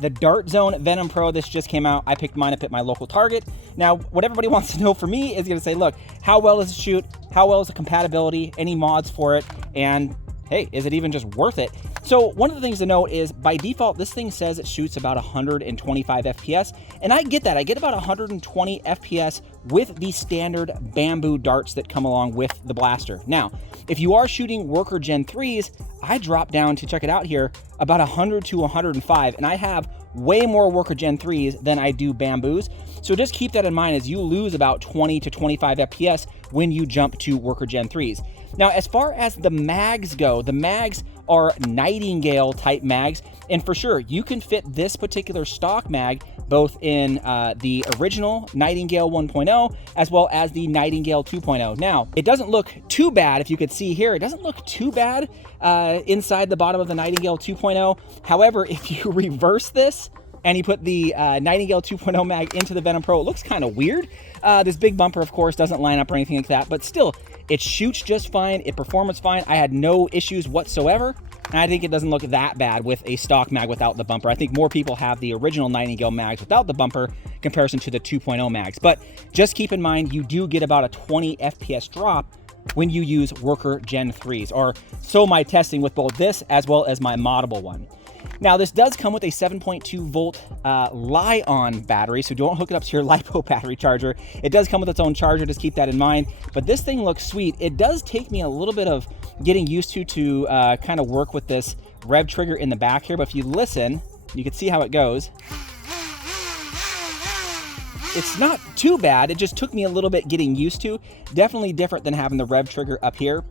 the DartZone Venom Pro. This just came out. I picked mine up at my local Target. Now, what everybody wants to know for me is gonna say, look, how well does it shoot? How well is the compatibility? Any mods for it? And hey, is it even just worth it? So one of the things to note is by default, this thing says it shoots about 125 FPS. And I get that. I get about 120 FPS with the standard bamboo darts that come along with the blaster. Now, if you are shooting Worker Gen 3s, I drop down to, check it out here, about 100 to 105. And I have way more Worker Gen 3s than I do bamboos. So just keep that in mind as you lose about 20 to 25 FPS when you jump to Worker Gen 3s. Now, as far as the mags go, the mags are Nightingale type mags, and for sure, you can fit this particular stock mag both in the original Nightingale 1.0 as well as the Nightingale 2.0. Now, it doesn't look too bad, if you could see here, it doesn't look too bad inside the bottom of the Nightingale 2.0. However, if you reverse this, and you put the Nightingale 2.0 mag into the Venom Pro, it looks kind of weird. This big bumper, of course, doesn't line up or anything like that, but still, it shoots just fine, it performs fine. I had no issues whatsoever, and I think it doesn't look that bad with a stock mag without the bumper. I think more people have the original Nightingale mags without the bumper in comparison to the 2.0 mags, but just keep in mind, you do get about a 20 FPS drop when you use Worker Gen 3s, or so my testing with both this as well as my moddable one. Now, this does come with a 7.2 volt Li-on battery, so don't hook it up to your LiPo battery charger. It does come with its own charger, just keep that in mind. But this thing looks sweet. It does take me a little bit of getting used to kind of work with this rev trigger in the back here, but if you listen, you can see how it goes. It's not too bad. It just took me a little bit getting used to. Definitely different than having the rev trigger up here.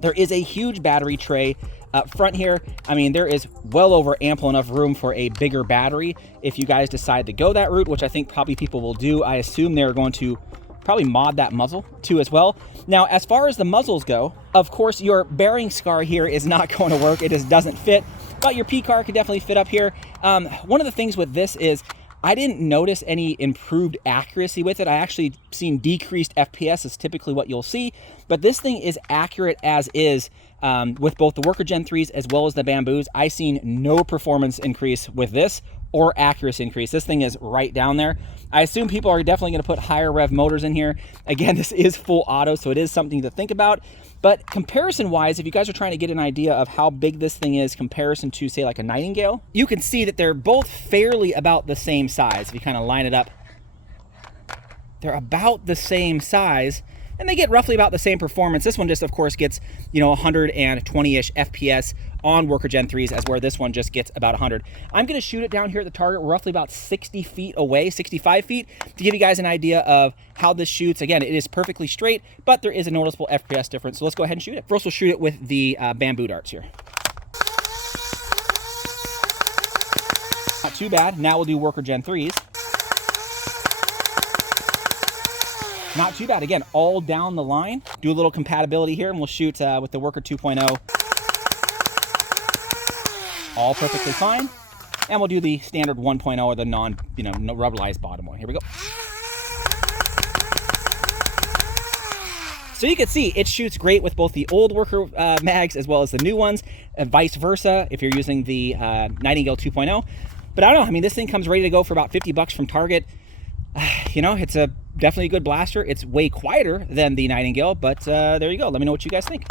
There is a huge battery tray up front here. I mean, there is well over ample enough room for a bigger battery if you guys decide to go that route, which I think probably people will do. I assume they're going to probably mod that muzzle too as well. Now, as far as the muzzles go, of course, your bearing scar here is not going to work. It just doesn't fit, but your P-car can definitely fit up here. One of the things with this is I didn't notice any improved accuracy with it. I actually seen decreased FPS is typically what you'll see, but this thing is accurate as is with both the Worker Gen 3s as well as the bamboos. I seen no performance increase with this or accuracy increase. This thing is right down there. I assume people are definitely going to put higher rev motors in here. Again, this is full auto, so it is something to think about. But comparison-wise, if you guys are trying to get an idea of how big this thing is comparison to, say, like a Nightingale, you can see that they're both fairly about the same size. If you kind of line it up, they're about the same size, and they get roughly about the same performance. This one just, of course, gets, 120-ish FPS on Worker Gen 3s, as where this one just gets about 100. I'm going to shoot it down here at the target, roughly about 60 feet away, 65 feet, to give you guys an idea of how this shoots. Again, it is perfectly straight, but there is a noticeable FPS difference. So let's go ahead and shoot it. First, we'll shoot it with the bamboo darts here. Not too bad. Now we'll do Worker Gen 3s. Not too bad. Again, all down the line. Do a little compatibility here, and we'll shoot with the Worker 2.0. All perfectly fine. And we'll do the standard 1.0 or the no rubberized bottom one. Here we go. So you can see it shoots great with both the old Worker mags as well as the new ones, and vice versa if you're using the Nightingale 2.0. But I don't know, I mean, this thing comes ready to go for about 50 bucks from Target. It's definitely a good blaster. It's way quieter than the Nightingale, but there you go. Let me know what you guys think.